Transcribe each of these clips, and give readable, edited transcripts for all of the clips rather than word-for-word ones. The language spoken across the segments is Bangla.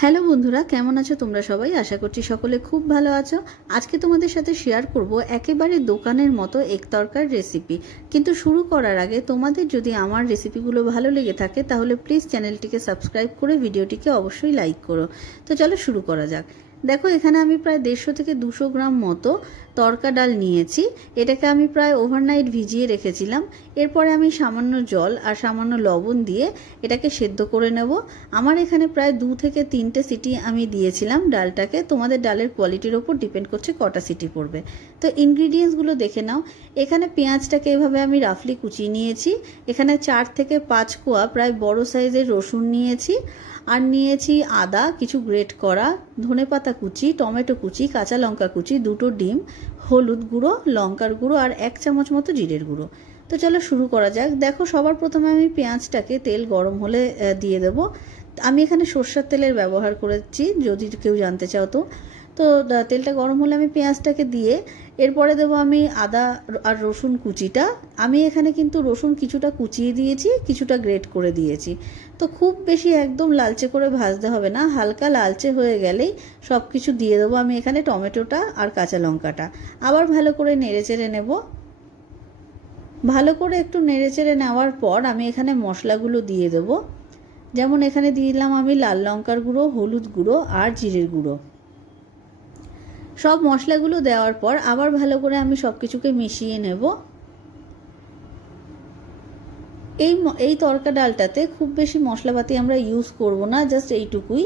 হ্যালো বন্ধুরা, কেমন আছো তোমরা সবাই? আশা করছি সকলে খুব ভালো আছো। আজকে তোমাদের সাথে শেয়ার করব একেবারে দোকানের মতো এক তরকার রেসিপি। কিন্তু শুরু করার আগে তোমাদের যদি আমার রেসিপিগুলো ভালো লেগে থাকে তাহলে প্লিজ চ্যানেলটিকে সাবস্ক্রাইব করে ভিডিওটিকে অবশ্যই লাইক করো। তো চলো শুরু করা যাক। দেখো, এখানে আমি প্রায় 150 থেকে 200 গ্রাম মতো তরকা ডাল নিয়েছি। এটাকে আমি প্রায় ওভারনাইট ভিজিয়ে রেখেছিলাম। এরপরে আমি সামান্য জল আর সামান্য লবণ দিয়ে এটাকে সেদ্ধ করে নেব। আমার এখানে প্রায় 2 থেকে 3টে সিটি আমি দিয়েছিলাম ডালটাকে। তোমাদের ডালের কোয়ালিটির ওপর ডিপেন্ড করছে কটা সিটি পড়বে। তো ইনগ্রিডিয়েন্টসগুলো দেখে নাও। এখানে পেঁয়াজটাকে এভাবে আমি রাফলি কুচিয়ে নিয়েছি। এখানে 4 থেকে 5 কোয়া প্রায় বড় সাইজের রসুন নিয়েছি, আর নিয়েছি আদা কিছু গ্রেট করা, ধনেপাতা কুচি, টমেটো কুচি, কাঁচা লঙ্কা কুচি, 2টো ডিম, হলুদ গুঁড়ো, লঙ্কার গুঁড়ো আর 1 চামচ মতো জিরের গুঁড়ো। তো চলো শুরু করা যাক। দেখো, সবার প্রথমে আমি পেঁয়াজটাকে তেল গরম হলে দিয়ে দেব। আমি এখানে সরষের তেলের ব্যবহার করেছি, যদি কেউ জানতে চাও তো। তো তেলটা গরম হলে আমি পেঁয়াজটাকে দিয়ে এরপরে দেবো আমি আদা আর রসুন কুচিটা। আমি এখানে কিন্তু রসুন কিছুটা কুচিয়ে দিয়েছি, কিছুটা গ্রেট করে দিয়েছি। তো খুব বেশি একদম লালচে করে ভাজতে হবে না, হালকা লালচে হয়ে গেলেই সব কিছু দিয়ে দেবো আমি এখানে টমেটোটা আর কাঁচা লঙ্কাটা। আবার ভালো করে নেড়েচেড়ে নেব। ভালো করে একটু নেড়েচেড়ে নেওয়ার পর আমি এখানে মশলাগুলো দিয়ে দেবো। যেমন এখানে দিয়ে দিলাম আমি লাল লঙ্কার গুঁড়ো, হলুদ গুঁড়ো আর জিরের গুঁড়ো। সব মশলাগুলো দেওয়ার পর আবার ভালো করে আমি সব কিছুকে মিশিয়ে নেব। এই তরকা ডালটাতে খুব বেশি মশলাপাতি আমরা ইউজ করব না, জাস্ট এইটুকুই।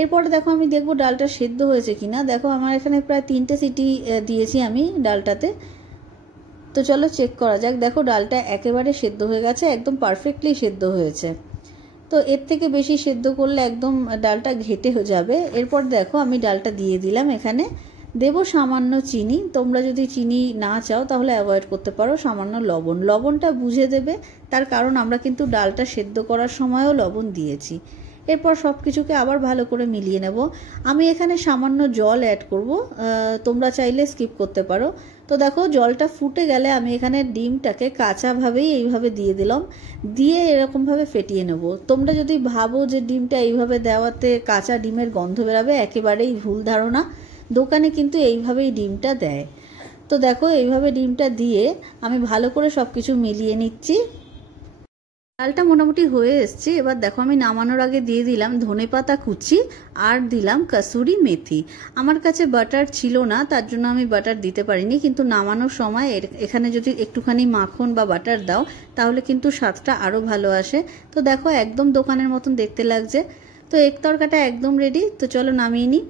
এরপরে দেখো আমি দেখবো ডালটা সেদ্ধ হয়েছে কিনা। দেখো আমার এখানে প্রায় 3টে সিটি দিয়েছি আমি ডালটাতে। তো চলো চেক করা যাক। দেখো ডালটা একেবারে সেদ্ধ হয়ে গেছে, একদম পারফেক্টলি সেদ্ধ হয়েছে। তো এর থেকে বেশি সেদ্ধ করলে একদম ডালটা ঘেটে হয়ে যাবে। এরপর দেখো আমি ডালটা দিয়ে দিলাম। এখানে দেবো সামান্য চিনি। তোমরা যদি চিনি না চাও তাহলে অ্যাভয়েড করতে পারো। সামান্য লবণ, লবণটা বুঝে দেবে, তার কারণ আমরা কিন্তু ডালটা সেদ্ধ করার সময়ও লবণ দিয়েছি। এরপর সব কিছুকে আবার ভালো করে মিলিয়ে নেব। আমি এখানে সামান্য জল অ্যাড করব, তোমরা চাইলে স্কিপ করতে পারো। তো দেখো জলটা ফুটে গেলে আমি এখানে ডিমটাকে কাঁচাভাবেই এইভাবে দিয়ে দিলাম, দিয়ে এরকমভাবে ফেটিয়ে নেব। তোমরা যদি ভাবো যে ডিমটা এইভাবে দেওয়াতে কাঁচা ডিমের গন্ধ বেরাবে, একেবারেই ভুল ধারণা। দোকানে কিন্তু এইভাবেই ডিমটা দেয়। তো দেখো এইভাবে ডিমটা দিয়ে আমি ভালো করে সব কিছু মিলিয়ে নিচ্ছি। ডালটা মোটামুটি হয়ে এসছে। এবার দেখো আমি নামানোর আগে দিয়ে দিলাম ধনেপাতা কুচি আর দিলাম কসুরি মেথি। আমার কাছে বাটার ছিল না, তার জন্য আমি বাটার দিতে পারিনি, কিন্তু নামানোর সময় এখানে যদি একটুখানি মাখন বা বাটার দাও তাহলে কিন্তু স্বাদটা আরও ভালো আসে। তো দেখো একদম দোকানের মতন দেখতে লাগছে। তো এক তরকাটা একদম রেডি। তো চলো নামিয়ে নিই।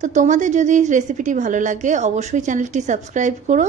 তো তোমাদের যদি রেসিপিটি ভালো লাগে অবশ্যই চ্যানেলটি সাবস্ক্রাইব করো।